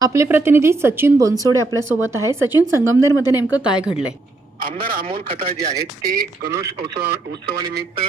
आपले प्रतिनिधी सचिन बोनसोडे आपल्यासोबत आहे. सचिन संगमनेरमध्ये नेमकं काय घडलंय? आमदार अमोल खताळ जे आहेत ते गणेश उत्सव उत्सवानिमित्त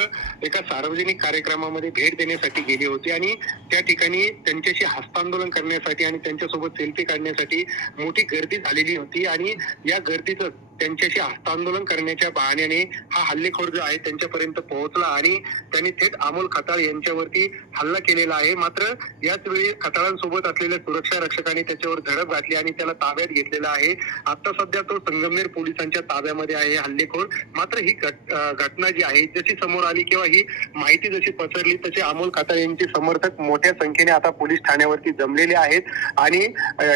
एका सार्वजनिक कार्यक्रमामध्ये भेट देण्यासाठी गेले होते आणि त्या ठिकाणी त्यांच्याशी हस्तांदोलन करण्यासाठी आणि त्यांच्यासोबत सेल्फी काढण्यासाठी मोठी गर्दी झालेली होती आणि या गर्दीचं त्यांच्याशी हस्तांदोलन करण्याच्या बहाण्याने हा हल्लेखोर जो आहे त्यांच्यापर्यंत पोहोचला आणि त्यांनी थेट अमोल खताळ यांच्यावरती हल्ला केलेला आहे. मात्र याच वेळी खताळांसोबत असलेल्या सुरक्षा रक्षकांनी त्याच्यावर झडप घातली आणि त्याला ताब्यात घेतलेला आहे. आता सध्या तो संगमनेर पोलिसांच्या ताब्यामध्ये आहे हल्लेखोर. मात्र ही घट- घटना जी आहे जशी समोर आली किंवा ही माहिती जशी पसरली तसे अमोल खताळ यांचे समर्थक मोठ्या संख्येने आता पोलीस ठाण्यावरती जमलेले आहेत. आणि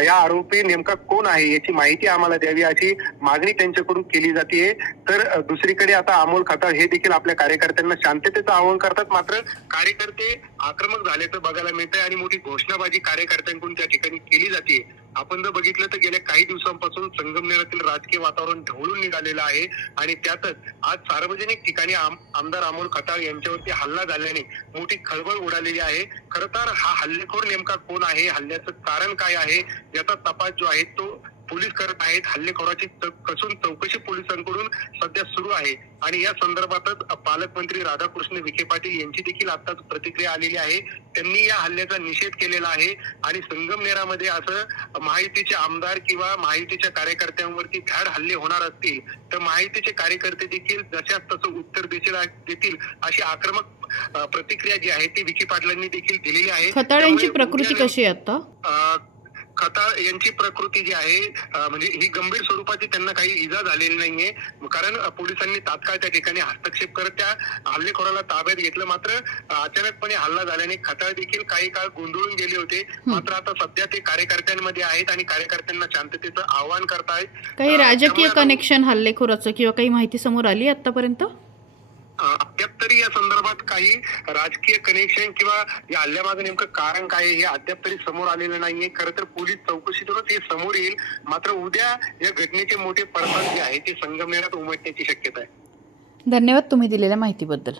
या आरोपी नेमका कोण आहे याची माहिती आम्हाला द्यावी अशी मागणी त्यांची त्यांच्याकडून केली जाते. तर दुसरीकडे आता अमोल खताळ हे देखील आपल्या कार्यकर्त्यांना शांततेचं आवाहन करतात. मात्र कार्यकर्ते आक्रमक झाल्याचं बघायला मिळतंय आणि मोठी घोषणाबाजी कार्यकर्त्यांकडून त्या ठिकाणी केली जाते. आपण जर बघितलं तर गेल्या काही दिवसांपासून संगमनेरातील राजकीय वातावरण ढवळून निघालेलं आहे. आणि त्यातच आज सार्वजनिक ठिकाणी आम- आमदार अमोल खताळ यांच्यावरती हल्ला झाल्याने मोठी खळबळ उडालेली आहे. खरं तर हा हल्लेखोर नेमका कोण आहे? हल्ल्याचं कारण काय आहे? याचा तपास जो आहे तो पोलीस करत आहेत. हल्लेखोराची कसून चौकशी पोलिसांकडून सध्या सुरू आहे. आणि या संदर्भातच पालकमंत्री राधाकृष्ण विखे पाटील यांची देखील आताच प्रतिक्रिया आलेली आहे. त्यांनी या हल्ल्याचा निषेध केलेला आहे. आणि संगमनेरामध्ये असं महायुतीचे आमदार किंवा महायुतीच्या कार्यकर्त्यांवरती धाड हल्ले होणार असतील तर महायुतीचे कार्यकर्ते देखील जशाच तसं उत्तर देतील अशी आक्रमक प्रतिक्रिया जी आहे ती विखे पाटलांनी देखील दिलेली आहे. खताळ यांची त्यामुळे प्रकृती कशी आहे आता? खताळ यांची प्रकृती जी आहे म्हणजे ही गंभीर स्वरूपाची त्यांना काही इजा झालेली नाहीये. कारण पोलिसांनी तात्काळ त्या ठिकाणी हस्तक्षेप करत त्या हल्लेखोराला ताब्यात घेतलं. मात्र अचानकपणे हल्ला झाल्याने खताळ देखील काही काळ गोंधळून गेले होते. मात्र आता सध्या ते कार्यकर्त्यांमध्ये आहेत आणि कार्यकर्त्यांना शांततेचं आवाहन करतायत. काही राजकीय कनेक्शन हल्लेखोराचं किंवा काही माहिती समोर आली आतापर्यंत अद्याप तरी या संदर्भात काही राजकीय कनेक्शन किंवा या हल्ल्यामागे नेमकं कारण काय आहे हे अद्याप तरी समोर आलेलं नाहीये. खरं तर पोलीस चौकशीतूनच हे समोर येईल. मात्र उद्या या घटनेचे मोठे पडसाद जे आहे ते संगमनेरात उमटण्याची शक्यता आहे. धन्यवाद तुम्ही दिलेल्या माहितीबद्दल.